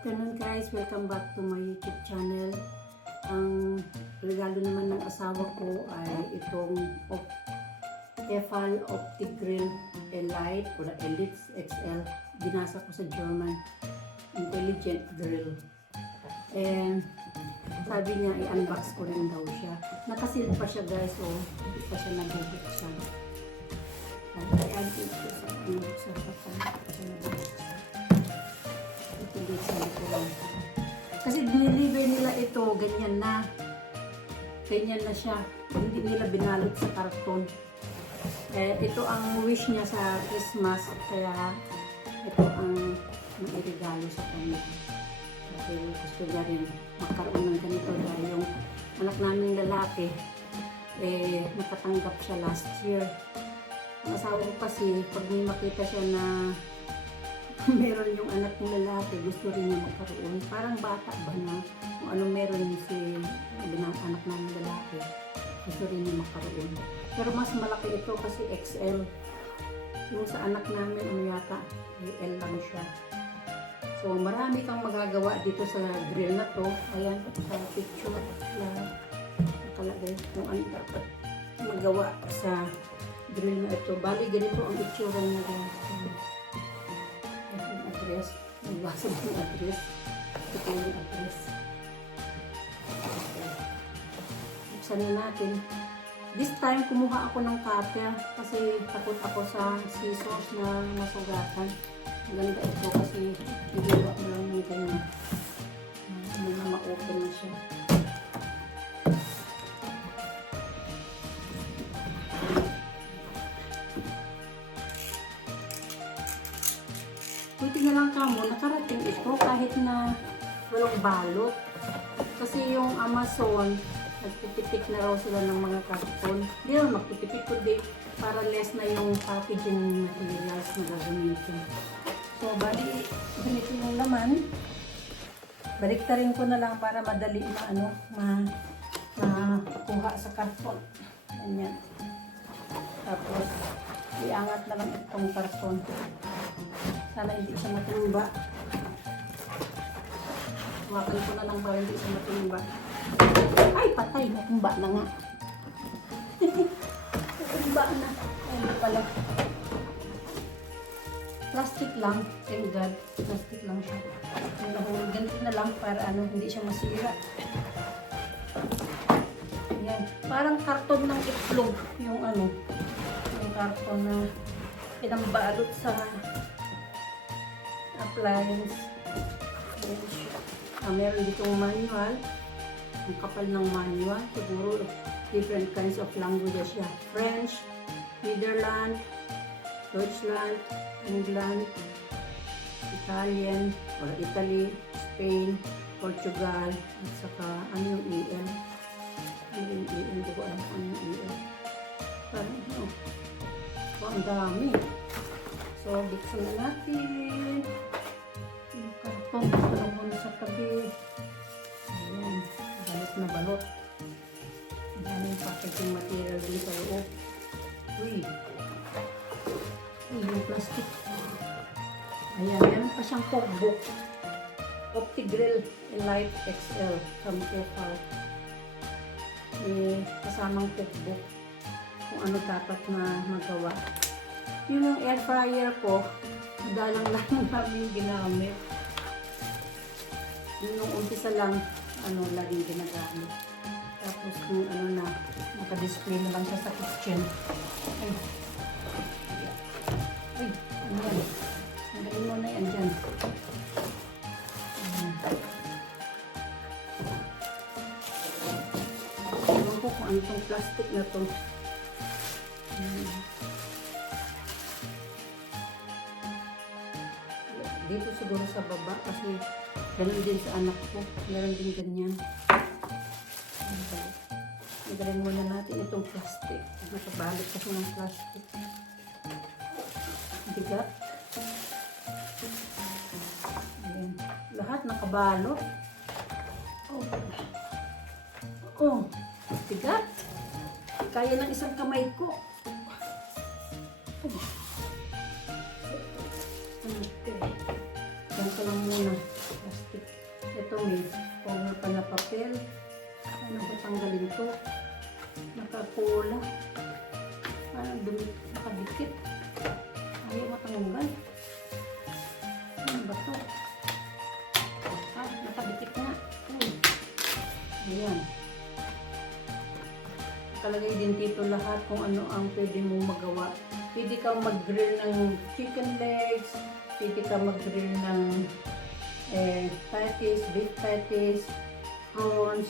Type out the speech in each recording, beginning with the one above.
afternoon guys, welcome back to my YouTube channel. Ang regalo naman ng asawa ko ay itong Tefal Opti-Grill Elite o Elite XL. Binasa ko sa German, Intelligent Grill. And sabi niya i-unbox ko rin daw siya. Nakasil pa siya guys, so hindi pa siya nabubuksan. I-unbox ko sa buksan pa siya nabubuksan. Kasi diniliver nila ito, ganyan na siya, hindi nila binalot sa karton. Ito ang wish niya sa Christmas, kaya ito ang mairigalo sa kanya. Kasi gusto niya rin magkaroon ng ganito dahil yung anak naming lalaki nakatanggap siya last year. Ang asawa ko kasi pag may makita siya na meron yung anak ng lalaki, gusto rin niya magkaroon. Parang bata ba na kung ano meron si anak ng lalaki, gusto rin niya magkaroon. Pero mas malaki ito kasi XL. Yung sa anak namin, ano yata, L lang siya. So marami kang magagawa dito sa grill na to. Ayan, sa picture na nakalagay kung ano dapat magawa sa grill na ito. Bali, ganito ang itsura niya guys. Nagbasa mo yung address. Ito yung address. Okay. Buksan na natin. This time, kumuha ako ng cutter kasi takot ako sa scissors na masugatan. Maganda ito kasi ibiwa mo lang yung ganyan. Hindi na ma-open na siya. Buti na lang kamo, nakarating ito kahit na walang balot. Kasi yung Amazon, nagtitipik na raw sila ng mga karton. Hindi naman magtitipik kundi para less na yung packaging materials na gagamitin. So, bali, ganito yung laman. Baliktarin ko na lang para madali makuha sa karton. Ganyan. Tapos, iangat na lang itong karton. Sana hindi siya matumba. Hawakan ko na lang para hindi siya matumba. Ay, patay! Matumba na nga. Matumba na. Ayun pala. Plastic lang. Thank God. Plastic lang siya. Ganito na lang para hindi siya masira. Ayan. Parang karton ng itlog. Yung yung karton na pinambalot sa appliance. Meron ditong manual. Ang kapal ng manual. Siguro different kinds of languages siya. French, Netherlands, Deutschland, England, Italian, or Italy, Spain, Portugal, at saka ano yung EL? Yung EL, hindi ko alam ano yung EL. Parang ang dami. So, buksan na natin. Yung karton, parang muna sa tabi. Ayan, balot na balot. Ang daming packaging material din sa loob. Uy, yung plastic. Ayan, meron pa siyang cookbook. Opti-Grill Elite XL from Tefal. Kasamang cookbook kung ano dapat na magawa. Yung air fryer ko, madalang lang namin ginamit. Yung umpisa lang, laging ginagamit. Tapos kung naka-display na lang siya sa kitchen. Ay, ano yan? Magaling mo na yan dyan. Ewan ko kung ano itong plastic na to. Dito siguro sa baba kasi ganun din sa anak ko. Meron din ganyan. Magaling muna natin itong plastic. Nakabalot kasi ng plastic. Bigat. Ayan. Lahat nakabalot. Oh, bigat. Kaya ng isang kamay ko. Okay. Ganito lang muna. Plastic. ito may corner pa na papel. Ano ba tanggalin to? Nakapula. Parang nakadikit. Ayaw matanggal. Ano ba to? Nakadikit nga. Ayan. Nakalagay din dito lahat kung ano ang pwede mong magawa. Pwede kang mag-grill ng chicken legs, pwede kang mag-grill ng patties, beef patties, prawns,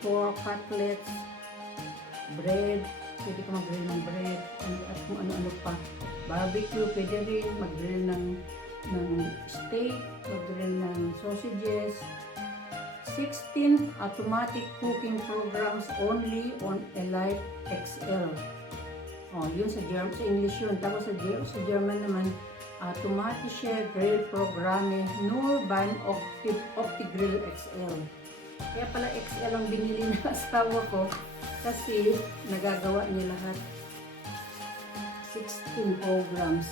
pork cutlets, bread, pwede kang mag-grill ng bread, at kung ano-ano pa. Barbecue, pwede rin mag-grill ng steak, mag-grill ng sausages. 16 automatic cooking programs only on Elite XL. Oh, yun sa English yun. Tapos sa German naman, automatische Grillprogramme nur beim OptiGrill XL. Kaya pala XL ang binili ng asawa ko kasi nagagawa niya lahat. 16 programs.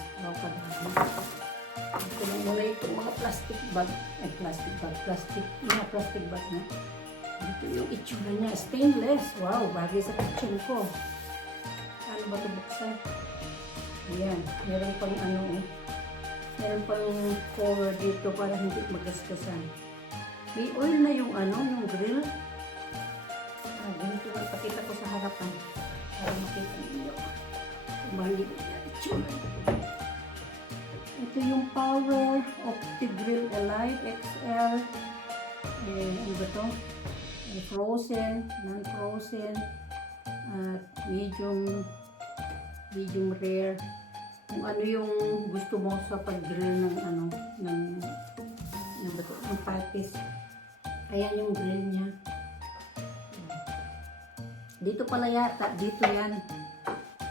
Ito lang muna itong mga plastic bag na. Ito yung itsura niya. Stainless. Wow, bagay sa kitchen ko. Ano ba ito buksan? Ayan. Meron pang meron pang cover dito para hindi magaskasan. May oil na yung yung grill. Ganito lang. Pakita ko sa harapan. Para makita niyo. Mali na itsura. Ito yung Power OptiGrill Elite XL. Ano ba ito? Frozen, non-frozen, medium rare. Kung ano yung gusto mo sa pag-grill ng patties. Ayan yung grill niya. Dito pala yata, dito yan.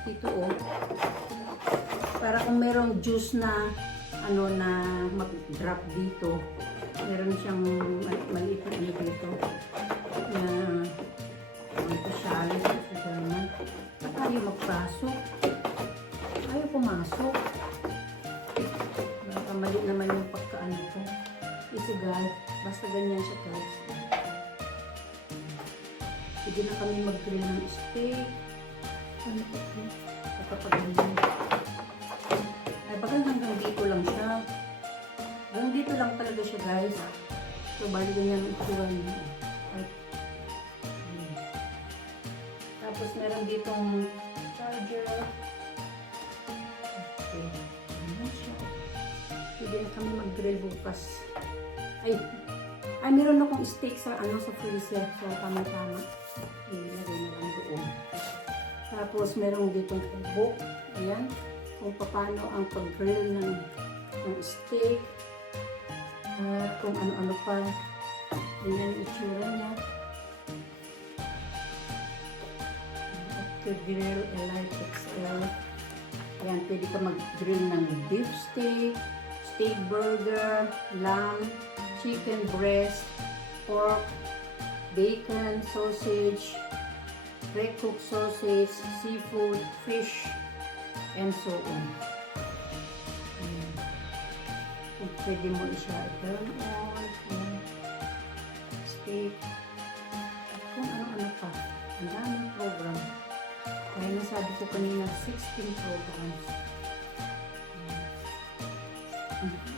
Dito para kung merong juice na na mag-drop dito, meron siyang maliit na dito na ito shalo sa German. Ayaw magpasok. Ayaw pumasok. Mali naman yung pagkaano ko. Isigal. Basta ganyan siya guys. Sige na kami mag-grill ng steak. Ano ito? Kapag ganyan. Hanggang dito lang siya. Hanggang dito lang talaga siya guys. So bali ganyan ang itsura niya. Tapos meron ditong charger. Okay. Ayan siya. Pwede na kami mag-grill bukas. Ay meron akong steak sa sa freezer. So tama-tama. Ilagay na lang doon. Tapos meron ditong kubok. Ayan. Kung paano ang pag-grill ng steak at kung ano-ano pa. Yan ang itsura niya. OptiGrill Elite XL. Ayan, pwede ka mag-grill ng beef steak, steak burger, lamb, chicken breast, pork, bacon, sausage, pre-cooked sausage, seafood, fish, and so on. Kung pwede mo siya i-turn on, steak, at kung ano-ano pa. Ang daming program. Kaya nasabi ko kanina, 16 programs.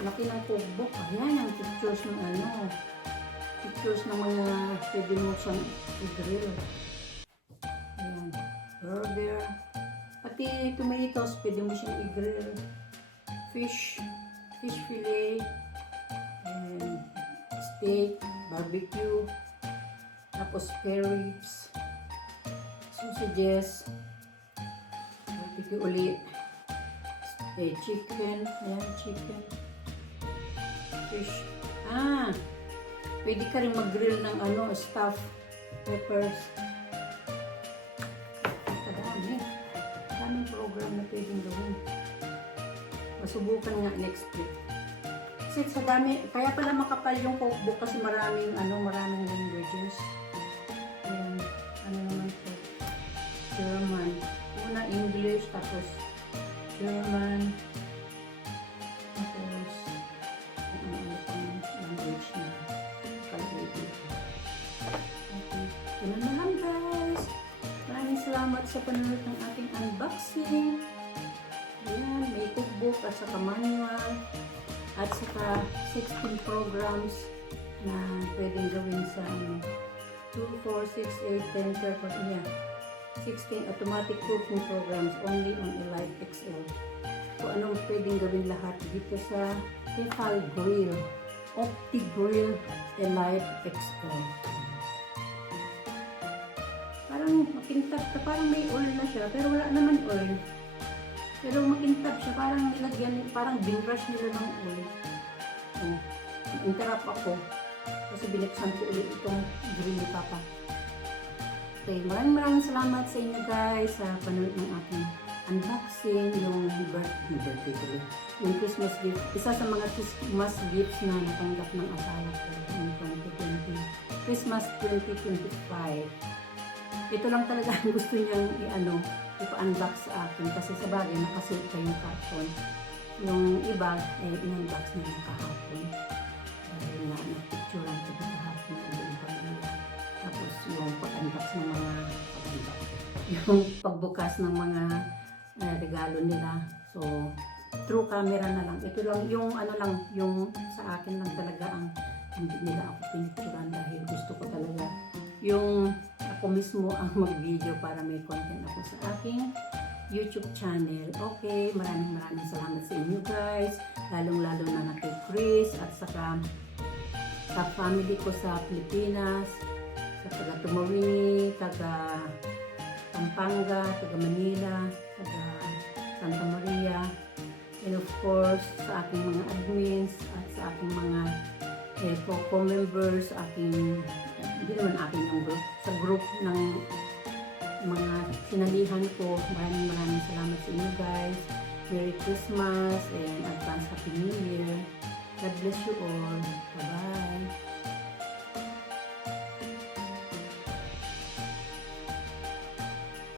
Laki ng cookbook. Ayan ang pictures ng pictures ng mga pwede mo siyang i-grill. Ayan. Burger. Pati tomatoes, pwede mo siyang i-grill. Fish fillet, and steak, barbecue, tapos spare ribs, sausages, barbecue ulit, chicken, ayan, chicken, fish. Pwede ka rin mag-grill ng stuffed peppers. Daming program na pwedeng gawin. Masubukan nga next week. Kasi sa dami, kaya pala makapal yung cookbook kasi maraming languages. Ayan, naman po. German. Una English, tapos German. Tapos, ano pang language na. salamat sa panonood ng ating unboxing. Ayan, may cookbook at saka manual at saka 16 programs na pwedeng gawin sa 2, 4, 6, 8, 10, 12, yeah. 16 automatic cooking programs only on Elite XL. So anong pwedeng gawin lahat dito sa Tefal Grill, OptiGrill Elite XL. Parang makintab siya, parang may oil na siya, pero wala naman oil. Pero makintab siya, parang nilagyan, parang binrush nila ng oil. So, interrupt ako kasi binuksan ko ulit itong grill ni Papa. Okay, maraming salamat sa inyo guys sa panonood ng aking unboxing, yung birthday ko, yung Christmas gift. Isa sa mga Christmas gifts na natanggap ng asawa ko in 2020. Christmas 2025. Ito lang talaga ang gusto niyang ipa-unbox sa akin kasi sa bagay nakasuot pa yung carton. Yung iba, in-unbox na yung kahapon. Dahil nga, nagpicturean ko yung kahapon na yung pamilya. Tapos yung pag-unbox ng mga yung pagbukas ng mga regalo nila. So, through camera na lang. Ito lang, yung yung sa akin lang talaga ang hindi nila ako pinicturean dahil gusto ko talaga yung ako mismo ang mag-video para may content ako sa aking YouTube channel. Okay, maraming salamat sa inyo guys. Lalong-lalo na kay Chris at saka sa family ko sa Pilipinas, sa taga Tumarini, taga Pampanga, taga Manila, taga Santa Maria, and of course sa aking mga admins at sa aking mga co-members, aking hindi naman akin yung group, sa group ng mga sinalihan ko. Maraming salamat sa inyo guys. Merry Christmas and advance Happy New Year. God bless you all. Bye-bye.